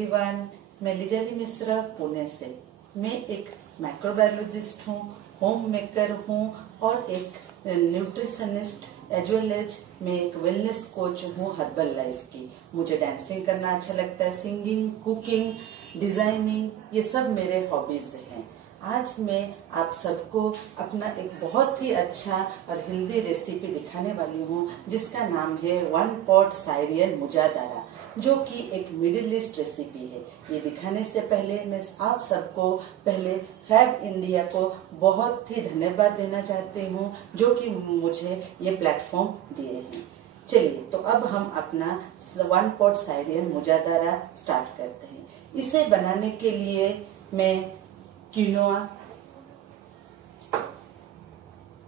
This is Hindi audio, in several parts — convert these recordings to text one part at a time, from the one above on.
एवरीवन, मैं लिजाली मिश्रा पुणे से। मैं एक माइक्रोबायोलॉजिस्ट हूँ, होम मेकर हूँ और एक न्यूट्रिशनिस्ट एज वेल एज मैं एक वेलनेस कोच हूँ हर्बल लाइफ की। मुझे डांसिंग करना अच्छा लगता है, सिंगिंग, कुकिंग, डिजाइनिंग, ये सब मेरे हॉबीज हैं। आज मैं आप सबको अपना एक बहुत ही अच्छा और हेल्दी रेसिपी दिखाने वाली हूँ जिसका नाम है 1 पॉट syrian मुजादारा, जो कि एक मिडिल ईस्ट रेसिपी है। ये दिखाने से पहले मैं आप सबको पहले फैब इंडिया को बहुत ही धन्यवाद देना चाहती हूँ जो कि मुझे ये प्लेटफॉर्म दिए हैं। चलिए तो अब हम अपना 1 पॉट syrian मुजादारा स्टार्ट करते हैं। इसे बनाने के लिए मैं क्विनोआ,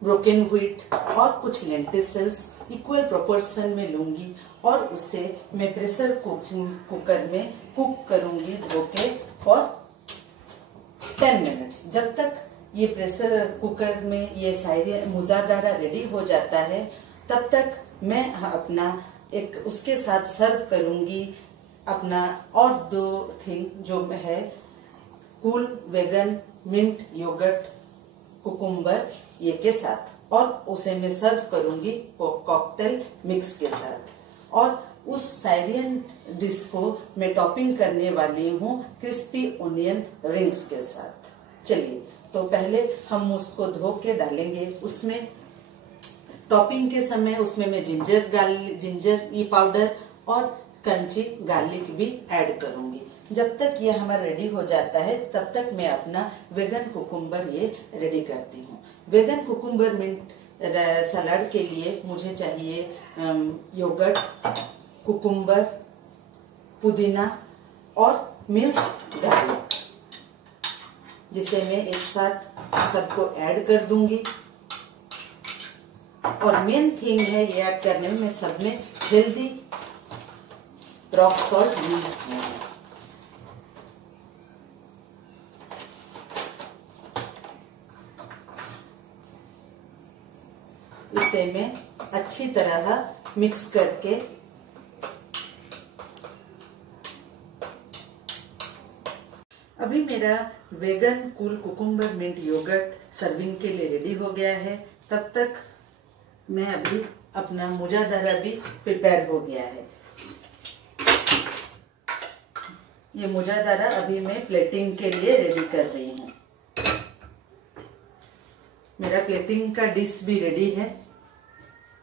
ब्रोकन व्हीट और कुछ लेंटिल्स इक्वल प्रोपोर्शन में लूंगी और उसे मैं प्रेशर कुकर में कुक करूंगी धो के फॉर 10 मिनट्स। जब तक ये प्रेशर कुकर में ये syrian मुजादारा रेडी हो जाता है तब तक मैं अपना एक उसके साथ सर्व करूंगी अपना और 2 थिंग जो है cool vegan mint yogurt cucumber ये के साथ, और उसे मैं सर्व करूंगी कॉकटेल मिक्स के साथ। और उस syrian डिश को मैं टॉपिंग करने वाली हूँ क्रिस्पी ओनियन रिंग्स के साथ। चलिए तो पहले हम उसको धो के डालेंगे। उसमें टॉपिंग के समय उसमें मैं जिंजर पाउडर और क्रंची गार्लिक भी ऐड करूंगी। जब तक ये हमारा रेडी हो जाता है तब तक मैं अपना वेगन कुकुम्बर ये रेडी करती हूँ। वेगन कुकुम्बर मिंट सलाद के लिए मुझे चाहिए योगर्ट, कुकुम्बर, पुदीना और मिक्स्ड गार्लिक, जिसे मैं एक साथ सबको ऐड कर दूंगी। और मेन थिंग है ये ऐड करने में, मैं सब में हेल्दी रॉक सॉल्ट यूज किया है। इसे मैं अच्छी तरह मिक्स करके अभी मेरा vegan cool cucumber mint yogurt serving के लिए रेडी हो गया है। तब तक मैं अभी अपना मुजादारा भी प्रिपेयर हो गया है। ये मुजादारा अभी मैं प्लेटिंग के लिए रेडी कर रही हूँ। मेरा प्लेटिंग का डिश भी रेडी है।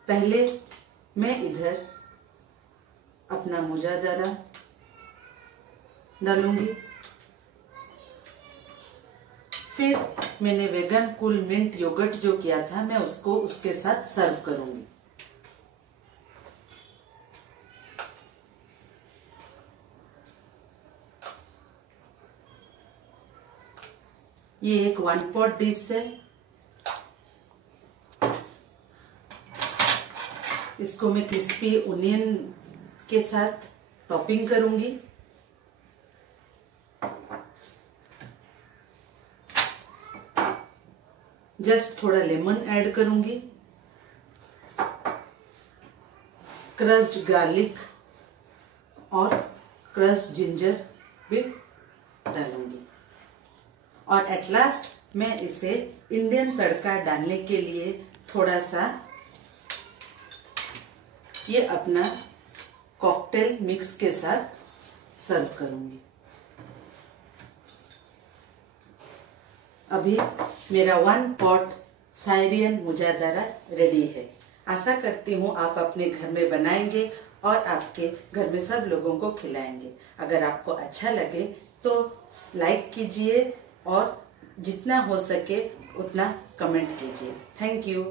पहले मैं इधर अपना मुजादारा डालूंगी, फिर मैंने वेगन कूल मिंट योगर्ट जो किया था मैं उसको उसके साथ सर्व करूंगी। ये एक 1 पॉट डिश है। इसको मैं क्रिस्पी ओनियन के साथ टॉपिंग करूंगी। जस्ट थोड़ा लेमन ऐड करूंगी, क्रश्ड गार्लिक और क्रश्ड जिंजर भी डालूंगी। और एट लास्ट मैं इसे इंडियन तड़का डालने के लिए थोड़ा सा ये अपना कॉकटेल मिक्स के साथ सर्व करूंगी। अभी मेरा 1 पॉट syrian मुजादारा रेडी है। आशा करती हूँ आप अपने घर में बनाएंगे और आपके घर में सब लोगों को खिलाएंगे। अगर आपको अच्छा लगे तो लाइक कीजिए और जितना हो सके उतना कमेंट कीजिए। Thank you.